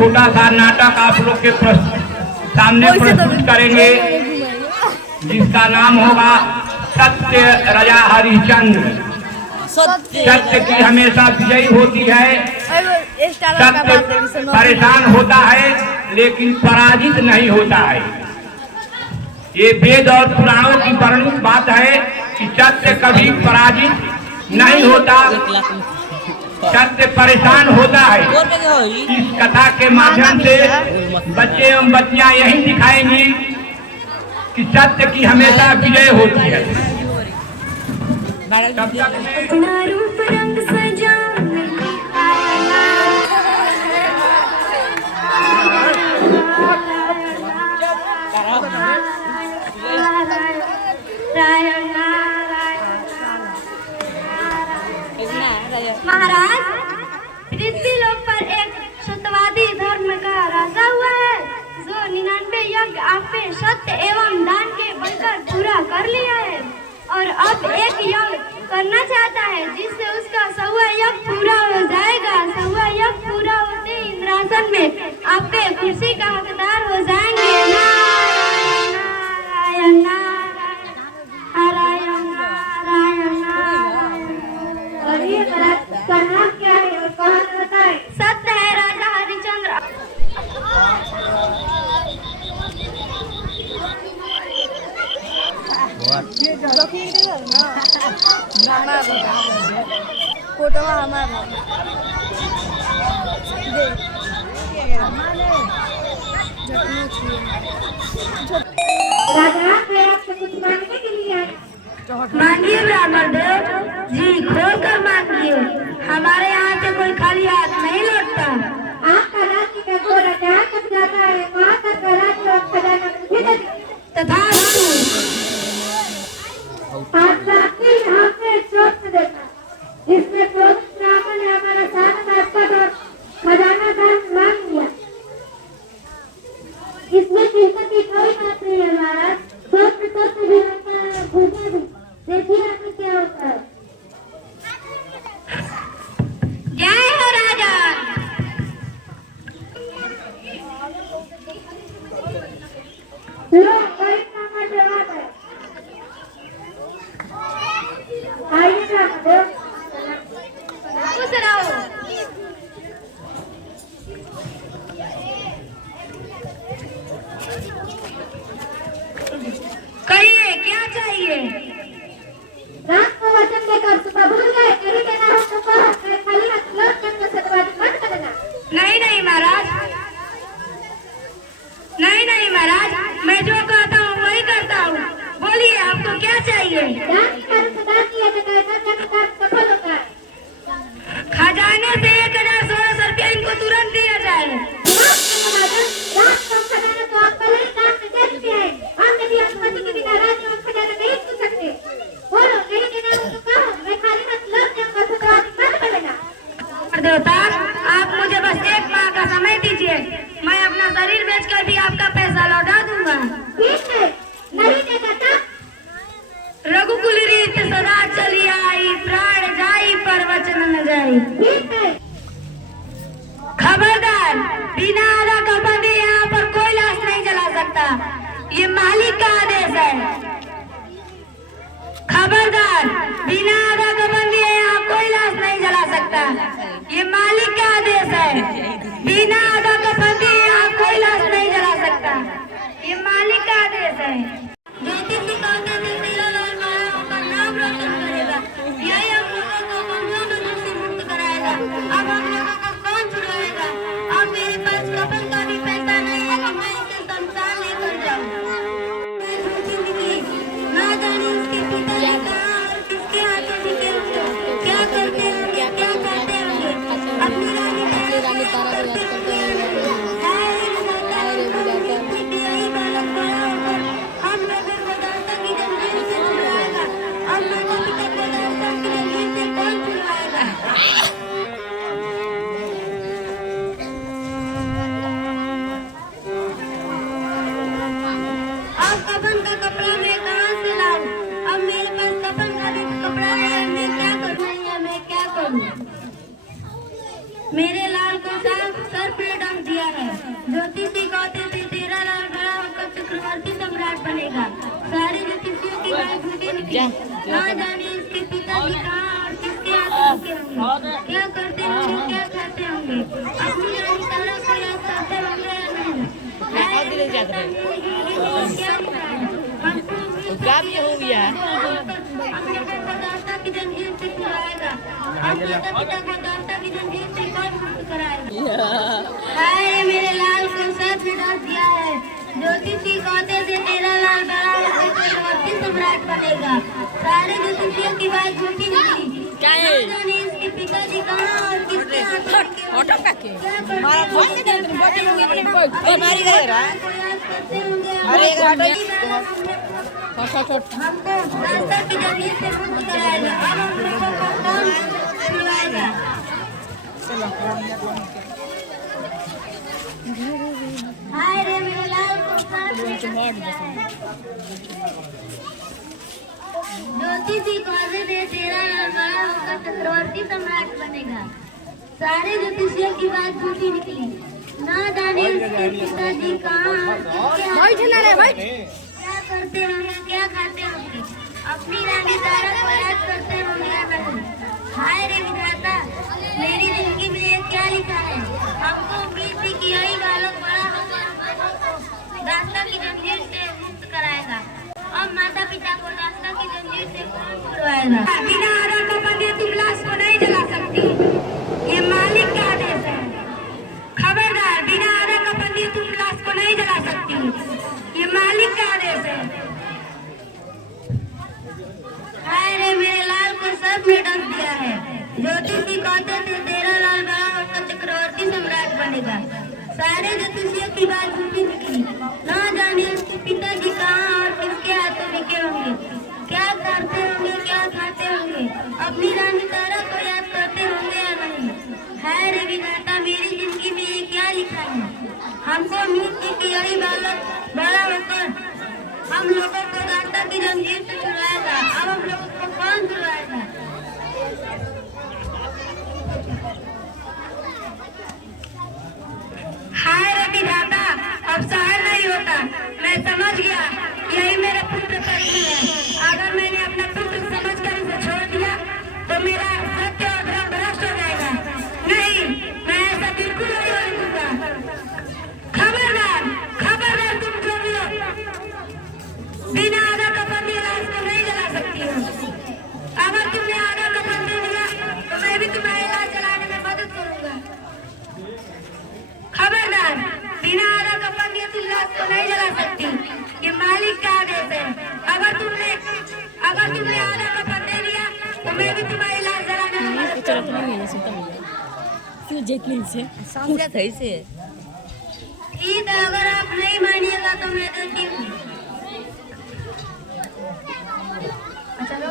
छोटा सा नाटक आप लोग के सामने प्रस्तुत करेंगे, जिसका नाम होगा सत्य राजा हरिश्चंद्र। सत्य की हमेशा विजयी होती है। सत्य परेशान होता है लेकिन पराजित नहीं होता है। ये वेद और पुराणों की वर्णित बात है कि सत्य कभी पराजित नहीं होता, सत्य परेशान होता है। इस कथा के माध्यम से बच्चे एवं बच्चियां यही दिखाएंगी कि सत्य की हमेशा विजय होती है। अपना रूप रंग सजा महाराज, पृथ्वी लोक पर एक सत्यवादी धर्म का राजा हुआ है, जो 99 यज्ञ आपने सत्य एवं दान के बनकर पूरा कर लिया है और अब एक यज्ञ करना चाहता है, जिससे उसका 100वां यज्ञ पूरा हो जाएगा। 100वां यज्ञ पूरा होते ही इंद्रासन में आपके कुर्सी का हकदार हो जाएंगे। नारायण नारायण नारायण नारायण नारायण। और ये करना क्या है और कौन बताए? सत्य है राजा हरिश्चंद्र। मांगिए ब्राह्मण देव जी, खोल कर मांगिए। हमारे यहाँ से कोई खाली हाथ नहीं लौटता। आपका राज्य का जो राजा कब जाता है वहाँ तक का राज्य और खजाना मुझे तथास्तु। आज रात्रि आपने चोट से देखा, जिसमें पुरोहित ब्राह्मण ने हमारा सारा पद और खजाना दान मांग लिया। इसमें चिंता की कोई बात नहीं है महाराज। सोच भी लगता है, भूखा भी। देखिए आपने क्या होता है। जय हो राजा। लो गरीब नामा जवाब है। आइए ब्राह्मण खुश रहो। कहिए क्या चाहिए? रात को वचन देकर सुबह भूल गए, कहीं देना हो तो कहो, खाली हाथ लौट कर सत्यवादी मत करना। नहीं महाराज, नहीं महाराज, मैं जो कहता हूँ वही करता हूँ। बोलिए आपको क्या चाहिए? खजाने से 1016 रुपया इनको तुरंत दिया जाए। देवता, आप मुझे बस 1 माह का समय दीजिए, मैं अपना शरीर बेचकर भी आपका पैसा लौटा दूंगा। ठीक है, नहीं देगा तो रघुकुल रीत सदा चली आई, प्राण जाई पर वचन न जाई। ठीक है। खबरदार, बिना आधा कफन दिए यहाँ पर कोई लाश नहीं जला सकता, ये मालिक का आदेश है। खबरदार, बिना आधा कफन दिए यहाँ कोई लाश नहीं जला सकता, ये मालिक का आदेश है। बिना आधा कफन दिए यहाँ कोई लाश नहीं जला सकता, ये मालिक का आदेश है। ज्योतिष दिखाने में मेरा लाल माया होकर नाम रोशन करेगा, यही हम लोगों को बंधुओं नजर से मुक्त कराएगा। अब हम लोगों को कौन छुड़ाएगा? अब मेरे पास कफन का भी पैसा नहीं है कि मैं इसे शमशान लेकर जाऊँ। जिंदगी ना जाने उसके पिता ने कहा और किसके हाथों निकल क्या करते होंगे, क्या करते होंगे। अपनी रानी तारा को याद करते हैं। यही बालक बड़ा होकर हम लोगों को दाता की जंजीर से छुड़ाएगा। हम लोगों की दाता की जंजीर से कौन छुड़ाएगा? अब कफन का कपड़ा मैं कहाँ से लाऊं? अब मेरे पास कफन का भी कपड़ा है, मैं क्या करूं? मेरे लाल को सर पे डंक दिया है। ज्योतिषी कहते थे तेरा लाल बड़ा होकर चक्रवर्ती सम्राट बनेगा। सारे ज्योतिषियों की बात झूठी निकली। ना जाने इसके पिताजी कहाँ और किसके हाथ के होंगे, क्या करते होंगे, क्या खाते होंगे, अपनी रानी तारा को याद करते होंगे या नहीं। क्या भी हो गया दास्ता की जंजीर से छुड़ाएगा। अब माता पिता को दास्ता की जंजीर से कौन मुक्त कराएगा। हाय मेरे लाल को सब डाल दिया है। ज्योतिषी कहते थे तेरा लाल बड़ा होकर चक्रवर्ती सम्राट बनेगा। सारे ज्योतिषियों की बात झूठी निकली। क्या है? जाने इसके पिताजी कहाँ और किसके हाथ में ऑटो का के मारा फोन से दे बॉडी हो गई कोई मारी करेगा अरे एक ऑटो हमको दास्ता की जंजीर से मुक्त कराएगा। अब हम लोगों को कौन छुड़ाएगा। हाय रे मेरे लाल को ज्योतिषी कहते थे तेरा लाल बड़ा होकर चक्रवर्ती सम्राट बनेगा। सारे ज्योतिषियों की बात झूठी निकली। ना जाने उसके पिताजी कहाँ क्या करते होंगे, क्या खाते होंगे, अपनी रानी तारा को याद करते होंगे या नहीं। हाय रे विधाता मेरी जिंदगी में ये क्या लिखा है। हमको उम्मीद थी कि यही बालक बड़ा होकर दास्ता की जंजीर से मुक्त कराएगा। अब माता पिता को दास्ता की जंजीर से कौन छुड़वाएगा। बिना आधार का बंदी तुम लाश को नहीं जला सकती, ये मालिक का आदेश है। खबरदार बिना आधार का बंदी तुम लाश को नहीं जला सकती, ये मालिक का आदेश है। हाय रे मेरे लाल को सब ने डर दिया है। ज्योतिषी कहते थे तेरा लाल बड़ा होकर चक्रवर्ती सम्राट बनेगा। सारे ज्योतिषियों की बात झूठी निकली। ना जाने उसके पिताजी कहाँ और किसके हाथों लिखे होंगे, क्या करते होंगे, क्या खाते होंगे, अपनी रानी तारा को याद करते होंगे या नहीं। हाय रे विधाता मेरी जिंदगी में ये क्या लिखा है। हमको उम्मीद थी कि यही बालक बड़ा होकर हम लोगों को दास्ता की जंजीर से छुड़ाएगा। अब हम लोगों को कौन छुड़ाएगा। हाय रे विधाता अब सहन नहीं होता। मैं समझ गया यही मेरे पुत्र का ही है। अगर मैंने अपना पुत्र समझकर इसे छोड़ दिया तो मेरा सत्य और धर्म भ्रष्ट हो जाएगा। नहीं मैं ऐसा बिल्कुल नहीं होने दूंगा। खबरदार खबरदार तुम जो भी हो बिना आधा कपन दिए लाश को नहीं जला सकती हो। अगर तुमने आधा कपन दे दिया तो मैं भी तुम्हारी लाश जलाने में मदद करूंगा। खबरदार बिना आधा कपन दिए तुम लाश को नहीं जला सकती, ये मालिक का आदेश है। अगर तुमने आधा कपन दे दिया तो मैं भी तुम्हारी लाश जलाने में मदद करूंगा। ठीक है अगर आप नहीं मानिएगा तो मैं देती हूँ। चलो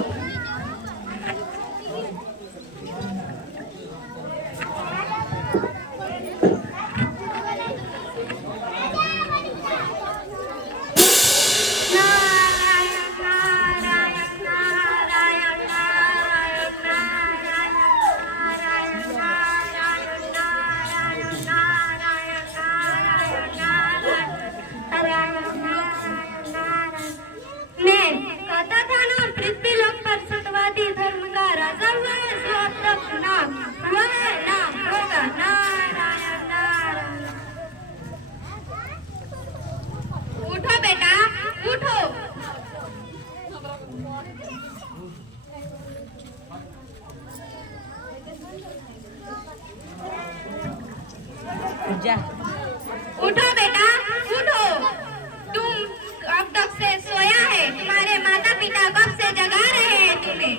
उठो बेटा उठो। उठो बेटा उठो। तुम अब तक से सोया है, तुम्हारे माता पिता कब से जगा रहे हैं तुम्हें।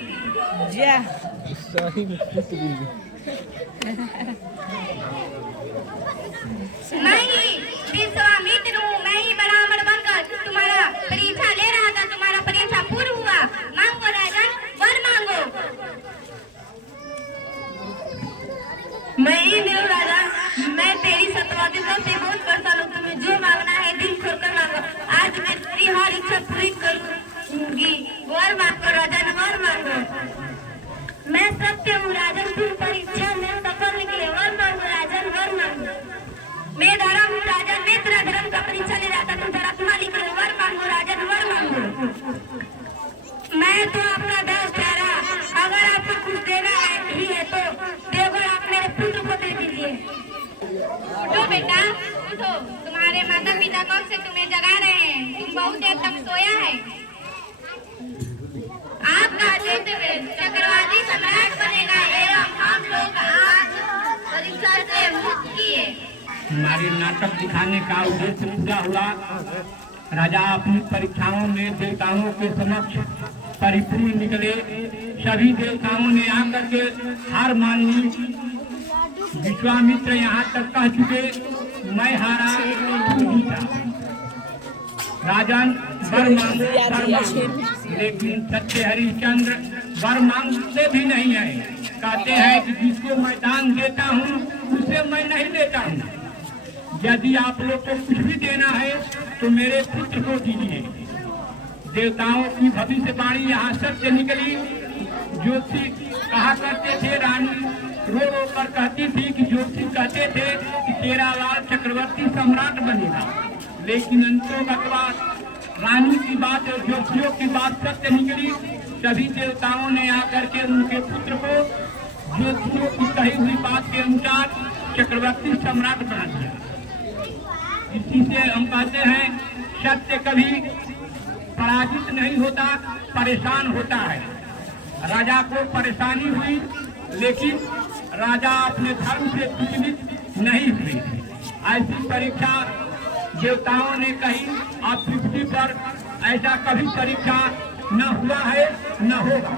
मैं ही विश्वामित्र हूँ। मैं ही ब्राह्मण बनकर तुम्हारा परीक्षा ले रहा था। तुम्हारा परीक्षा पूर्ण हुआ। मांगो राजन वर मांगो। मैं ही देव राजा, मैं तेरी सत्वादिता से बहुत परेशान हूँ। तुम्हें जो मांगना है दिल खोलकर मांगो। आज मैं तेरी हर इच्छा पूरी करूंगी। वर मांगो राजन वर मांगो। मैं सत्य हूँ राजन, तुम परीक्षा में सफल निकले। वर मांगो राजन वर मांगो। मैं धर्म राजन बेटा उठो, तुम्हारे माता पिता कब से तुम्हें जगा रहे हैं, तुम बहुत देर तक सोया है। आपका चित्र चक्रवाती सम्राट बनेगा एवं हम लोग आज परीक्षा से मुक्त किए। हमारे नाटक दिखाने का उद्देश्य पूरा हुआ। राजा अपनी परीक्षाओं में देवताओं के समक्ष परिपूर्ण निकले। सभी देवताओं ने आकर के हार मान ली। विश्वामित्र यहाँ तक कह चुके, मैं हारा तू जीता। राजन वर मांगो, लेकिन सत्य हरिश्चंद्र वर मांगते भी नहीं है। कहते हैं कि जिसको मैं दान देता हूँ उसे मैं नहीं देता हूँ। यदि आप लोग को कुछ भी देना है तो मेरे पुत्र को दीजिए। देवताओं की भविष्यवाणी यहाँ सत्य निकली। ज्योतिषी कहा करते थे, रानी रो रो कर कहती थी कि ज्योतिषी कहते थे कि तेरा लाल चक्रवर्ती सम्राट बनेगा, लेकिन अंतों रानी की बात और ज्योतिषियों की बात सत्य निकली। सभी देवताओं ने आकर के उनके पुत्र को ज्योतिषियों की कही हुई बात के अनुसार चक्रवर्ती सम्राट बना दिया। इसी से हम कहते हैं सत्य कभी पराजित नहीं होता, परेशान होता है। राजा को परेशानी हुई, लेकिन राजा अपने धर्म से विचलित नहीं हुए। ऐसी परीक्षा देवताओं ने कही, अब पृथ्वी पर ऐसा कभी परीक्षा न हुआ है न होगा।